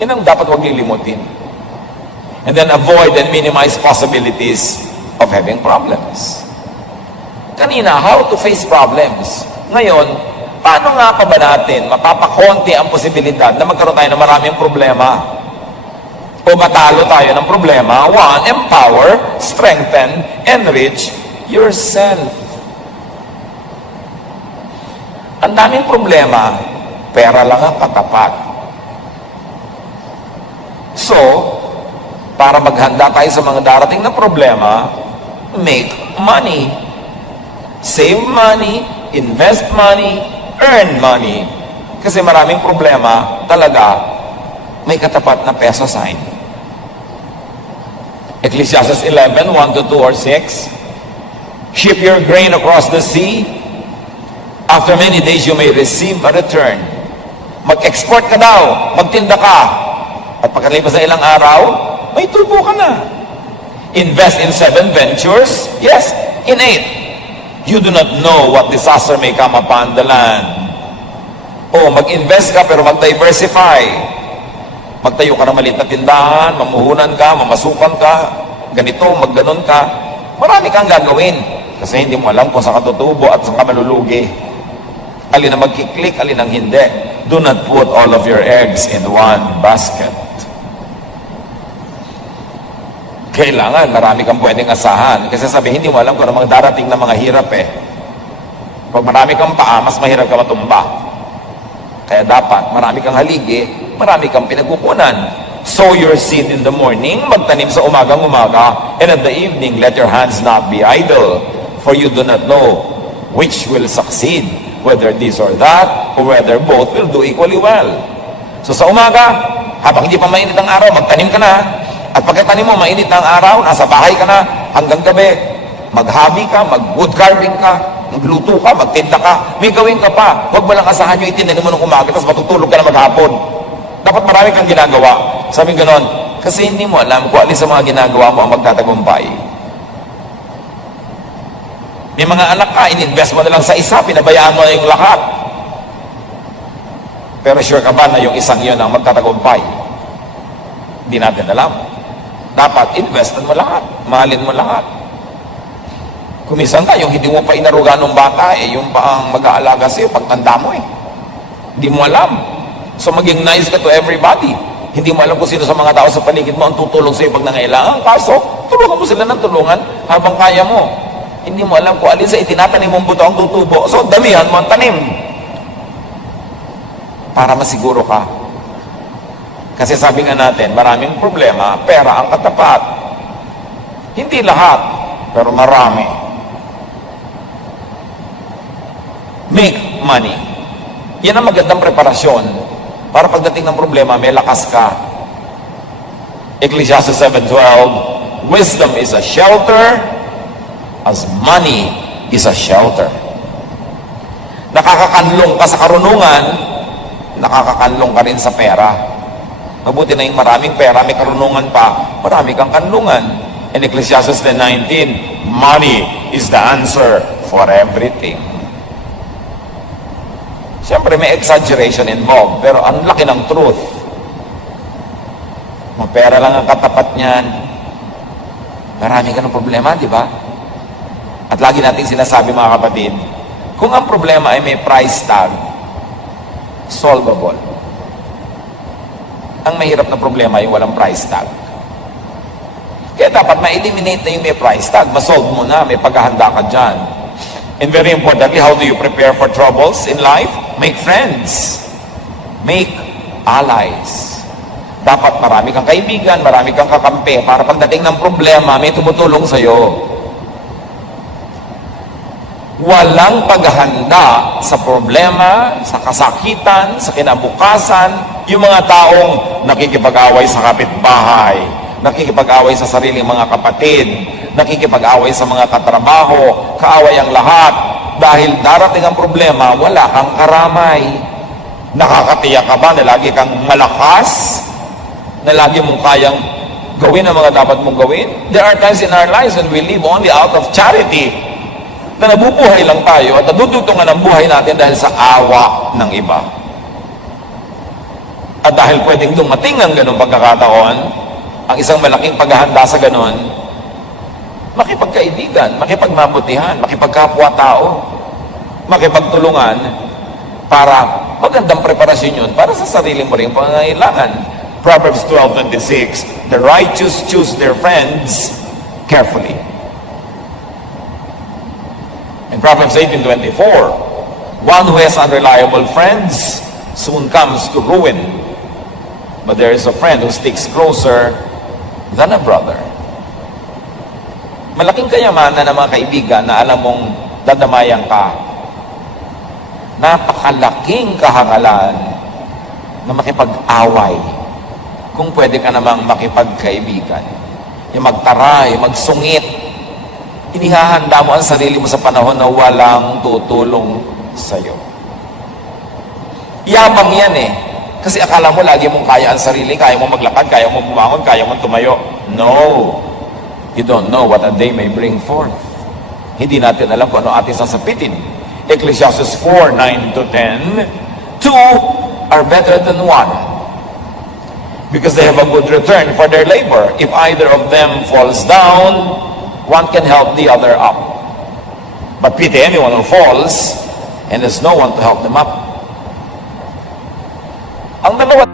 Yan ang dapat huwag lilimutin. And then avoid and minimize possibilities of having problems. Kanina, how to face problems. Ngayon, paano nga pa ba natin mapapakonti ang posibilidad na magkaroon tayo ng maraming problema? O matalo tayo ng problema? One, empower, strengthen, enrich yourself. Ang daming problema, pera lang ang katapat. So, para maghanda tayo sa mga darating na problema, make money. Save money, invest money, earn money. Kasi maraming problema, talaga, may katapat na peso sign. Ecclesiastes 11, 1-2 or 6. Ship your grain across the sea. After many days, you may receive a return. Mag-export ka daw, magtinda ka. At pagkalipas na ilang araw, may tubo ka na. Invest in 7 ventures? Yes, in 8. You do not know what disaster may come upon the land. O, mag-invest ka pero mag-diversify. Magtayo ka ng maliit na tindahan, mamuhunan ka, mamasukan ka, ganito, magganon ka. Marami kang gagawin. Kasi hindi mo alam kung saan ka tutubo at saan ka malulugi. Alin ang magkiklik, alin ang hindi. Do not put all of your eggs in one basket. Kailangan, marami kang pwedeng asahan. Kasi sabi, hindi mo alam kung ano mga darating na mga hirap eh. Pag marami kang paa, mas mahirap ka matumba. Kaya dapat, marami kang haligi, marami kang pinagkukunan. Sow your seed in the morning, magtanim sa umagang-umaga, and at the evening, let your hands not be idle, for you do not know which will succeed, whether this or that, or whether both will do equally well. So sa umaga, habang hindi pa mainit ang araw, magtanim ka na. At pagkatanim mo, mainit na ang araw, nasa bahay ka na, hanggang gabi, mag-hobby ka, mag-wood carving ka, magluto ka, magtinda ka, may gawin ka pa. Huwag mo lang asahan yung itindahin mo ng umaga, tapos matutulog ka na maghapon. Dapat marami kang ginagawa. Sabi ganon, kasi hindi mo alam kung alin sa mga ginagawa mo ang magtatagumpay. May mga anak ka, in-invest mo na lang sa isa, pinabayaan mo na yung lahat. Pero sure ka ba na yung isang yun ang magtatagumpay? Hindi natin alam. Dapat investan mo lahat, mahalin mo lahat. Kumisan ka, yung hindi mo pa inaruga ng bata, yung pa ang mag-aalaga sa'yo, pagtanda mo eh. Hindi mo alam. So maging nice ka to everybody. Hindi mo alam kung sino sa mga tao sa paligid mo ang tutulong sa'yo pag nangailangan. Kaso, tulungan mo sila ng tulungan habang kaya mo. Hindi mo alam kung alin sa itinatanim mong buto ang tutubo. So, damihan mo ang tanim. Para masiguro ka. Kasi sabi nga natin, maraming problema, pera ang katapat. Hindi lahat, pero marami. Make money. Yan ang magandang preparasyon para pagdating ng problema, may lakas ka. Ecclesiastes 7:12, wisdom is a shelter as money is a shelter. Nakakakanlong ka sa karunungan, nakakakanlong ka rin sa pera. Mabuti na yung maraming pera, may karunungan pa, marami kang kanlungan. In Ecclesiastes 10:19, money is the answer for everything. Siyempre may exaggeration involved, pero ang laki ng truth. Mapera lang ang katapat niyan. Marami ka ng problema, di ba? At lagi natin sinasabi mga kapatid, kung ang problema ay may price tag, solvable. Ang mahirap na problema ay walang price tag. Kaya dapat ma-eliminate na yung may price tag, masolve mo na, may paghahanda ka dyan. And very importantly, how do you prepare for troubles in life? Make friends. Make allies. Dapat marami kang kaibigan, marami kang kakampi, para pagdating ng problema, may tumutulong sa'yo. Walang paghahanda sa problema, sa kasakitan, sa kinabukasan, yung mga taong nakikipag-away sa kapitbahay, nakikipag-away sa sariling mga kapatid, nakikipag-away sa mga katrabaho, kaaway ang lahat. Dahil darating ang problema, wala kang karamay. Nakakatiyak ka ba na lagi kang malakas? Na lagi mong kayang gawin ang mga dapat mong gawin? There are times in our lives when we live only out of charity, na nabubuhay lang tayo at nadudutungan ang buhay natin dahil sa awa ng iba. At dahil pwedeng dumating ang ganong pagkakataon, ang isang malaking paghahanda sa ganon, makipagkaibigan, makipagmabutihan, makipagkapwa-tao, makipagtulungan para magandang preparasyon yun para sa sarili mo rin pangangailangan. Proverbs 12:26, the righteous choose their friends carefully. In Proverbs 18:24, one who has unreliable friends soon comes to ruin, but there is a friend who sticks closer than a brother. Malaking kayamanan ng mga kaibigan na alam mong dadamayan ka. Napakalaking kahangalan na makipag-away kung pwede ka namang makipagkaibigan. Yung magtaray, magsungit. Inihahanda mo ang sarili mo sa panahon na walang tutulong sa'yo. Yabang yan eh. Kasi akala mo lagi mong kaya ang sarili, kaya mo maglakad, kaya mo bumangon, kaya mo tumayo. No. You don't know what a day may bring forth. Hindi natin alam kung ano ating sasapitin. Ecclesiastes 4:9 to 10, two are better than one, because they have a good return for their labor. If either of them falls down, one can help the other up. But pity anyone who falls, and there's no one to help them up. Ang dalawa,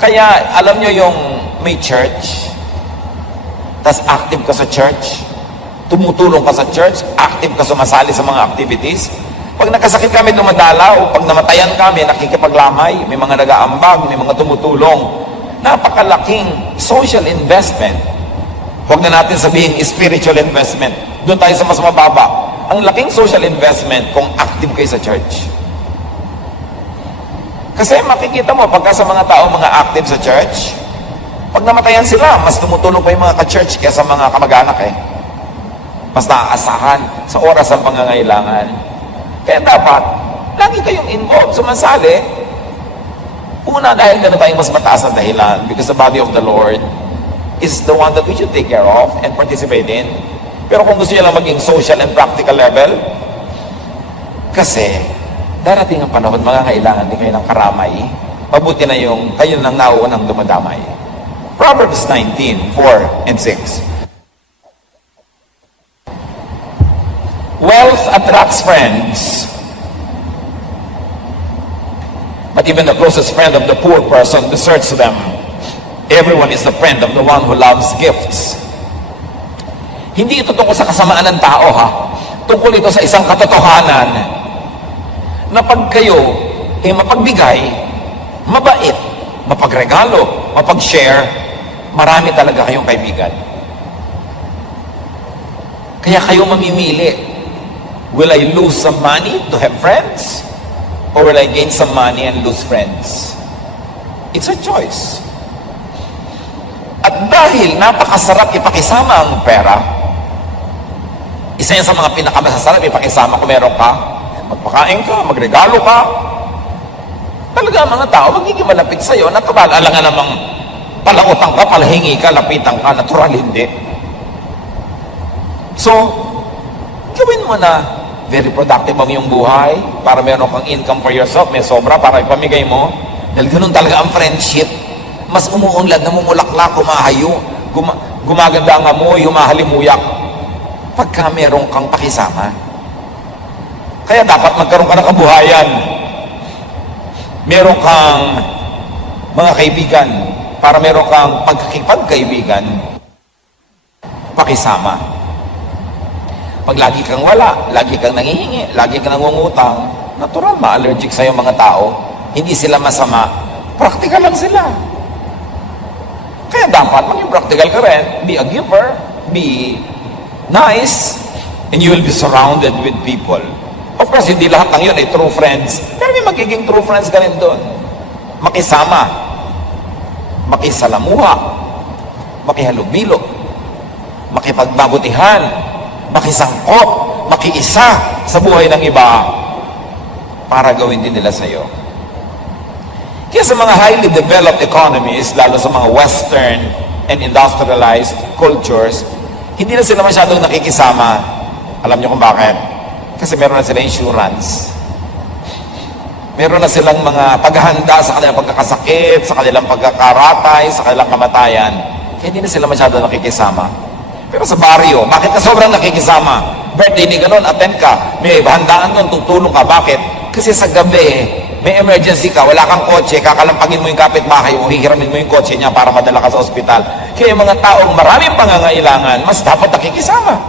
kaya alam nyo yung may church, tas active ka sa church, tumutulong ka sa church, active ka sumasali sa mga activities. Pag nakasakit kami, dumadalaw. Pag namatayan kami, nakikipaglamay. May mga nag-aambag, may mga tumutulong. Napakalaking social investment. Huwag na natin sabihin spiritual investment. Doon tayo sa mas mababa. Ang laking social investment kung active kayo sa church. Kasi makikita mo, pagka sa mga tao, mga active sa church, pag namatayan sila, mas tumutulong pa yung mga ka-church kaysa mga kamag-anak eh. Mas naaasahan sa oras ng pangangailangan. Kaya dapat, lagi kayong involved, sumasali. Una, dahil gano'n tayong mas mataas na dahilan, because the body of the Lord is the one that we should take care of and participate in. Pero kung gusto nyo lang maging social and practical level, kasi, darating ang panahon, kailangan din kayo ng karamay. Mabuti na yung kayo nang nauunang dumadamay. Proverbs 19:4 and 6. Wealth attracts friends, but even the closest friend of the poor person deserts them. Everyone is the friend of the one who loves gifts. Hindi ito tungkol sa kasamaan ng tao, ha? Tungkol ito sa isang katotohanan na pag kayo mapagbigay, mabait, mapagregalo, mapag-share, marami talaga kayong kaibigan. Kaya kayo mamimili. Will I lose some money to have friends? Or will I gain some money and lose friends? It's a choice. At dahil napakasarap ipakisama ang pera, isa yan sa mga pinakamasasarap ipakisama kung meron ka, magpakain ka, magregalo ka. Talaga mga tao, magiging malapit sa'yo. Natural, alangan namang palautang ka, palahingi ka, lapitan ka. Natural, hindi. So, gawin mo na very productive ang iyong buhay para meron kang income for yourself, may sobra para ipamigay mo. Dahil ganun talaga ang friendship. Mas umuunlad, namumulaklak, kumahayo, gumaganda ang amoy, humahalimuyak. Pagka meron kang pakisama. Kaya dapat magkaroon ka ng kabuhayan. Meron kang mga kaibigan para meron kang pagkakipagkaibigan, pakisama. Pag lagi kang wala, lagi kang nangihingi, lagi kang nangungutang, natural ma-allergic sa'yo mga tao. Hindi sila masama. Practical lang sila. Kaya dapat maging practical ka rin. Be a giver. Be nice. And you will be surrounded with people. Of course, hindi lahat ng yun ay true friends. Pero may magiging true friends ka rin doon. Makisama. Makisalamuha. Makihalubilo. Makipagbabutihan. Makisangkot. Makiisa sa buhay ng iba para gawin din nila sa'yo. Kaya sa mga highly developed economies, lalo sa mga Western and industrialized cultures, hindi na sila masyadong nakikisama. Alam niyo kung bakit? Kasi meron na sila insurance. Meron na silang mga paghahanda sa kanilang pagkakasakit, sa kanilang pagkakaratay, sa kanilang kamatayan. Kaya hindi na sila masyadong nakikisama. Pero sa baryo, bakit ka sobrang nakikisama? Birthday ni ganun, attend ka. May handaan doon, tutulong ka. Bakit? Kasi sa gabi, may emergency ka, wala kang kotse, kakalampagin mo yung kapitbahay o hihiramin mo yung kotse niya para madala ka sa ospital. Kaya yung mga taong maraming pangangailangan, mas dapat nakikisama.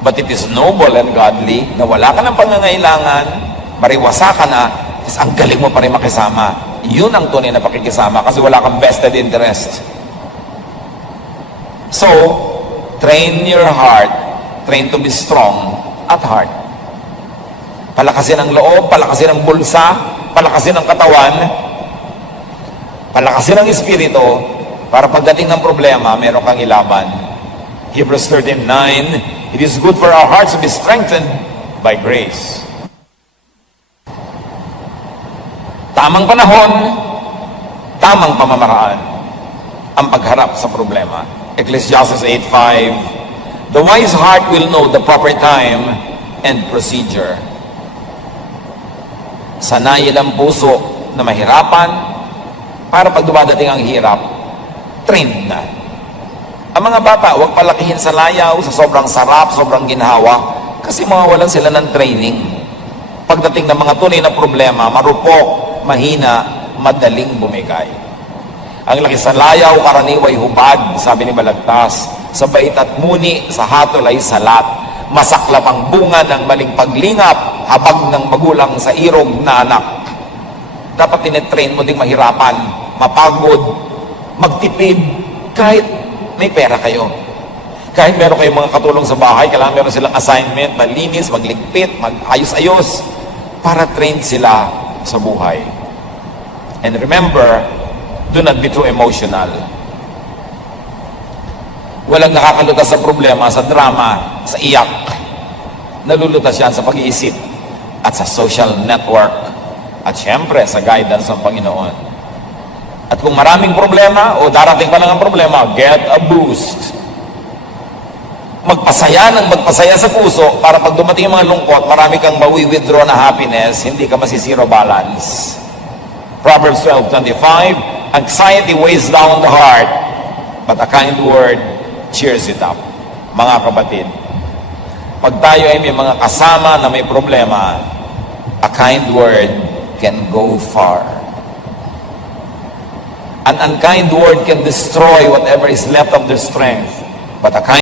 But it is noble and godly na wala ka ng pangangailangan, mariwasa ka na, is ang galing mo pa rin makisama. Yun ang tunay na pakikisama kasi wala kang vested interest. So, train your heart, train to be strong at heart. Palakasin ang loob, palakasin ang bulsa, palakasin ang katawan, palakasin ang espiritu, para pagdating ng problema, meron kang ilaban. Hebrews 13:9, it is good for our hearts to be strengthened by grace. Tamang panahon, tamang pamamaraan ang pagharap sa problema. Ecclesiastes 8:5, the wise heart will know the proper time and procedure. Sanayin ang puso na mahirapan para pag dumadating ang hirap, trained na. Ang mga bata, huwag palakihin sa layaw, sa sobrang sarap, sobrang ginhawa, kasi mawawalan sila ng training. Pagdating ng mga tunay na problema, marupok, mahina, madaling bumigay. Ang laki sa layaw, karaniway hubad, sabi ni Balagtas, sa bait at muni, sa hatol ay salat. Masaklap ang bunga ng maling paglingap, habag ng magulang sa irog na anak. Dapat tinetrain mo ding mahirapan, mapagod, magtipid, kahit may pera kayo. Kahit meron kayong mga katulong sa bahay, kailangan meron silang assignment, malinis, magligpit, mag-ayos-ayos, para train sila sa buhay. And remember, do not be too emotional. Walang nakakalutas sa problema, sa drama, sa iyak. Nalulutas yan sa pag-iisip at sa social network at syempre sa guidance ng Panginoon. At kung maraming problema o darating pa lang ang problema, get a boost. Magpasaya ng magpasaya sa puso para pag dumating ang mga lungkot, marami kang mawi-withdraw na happiness, hindi ka masisiro balance. Proverbs 12:25, anxiety weighs down the heart, but a kind word cheers it up. Mga kapatid, pag tayo ay may mga kasama na may problema, a kind word can go far. An unkind word can destroy whatever is left of their strength, but a kind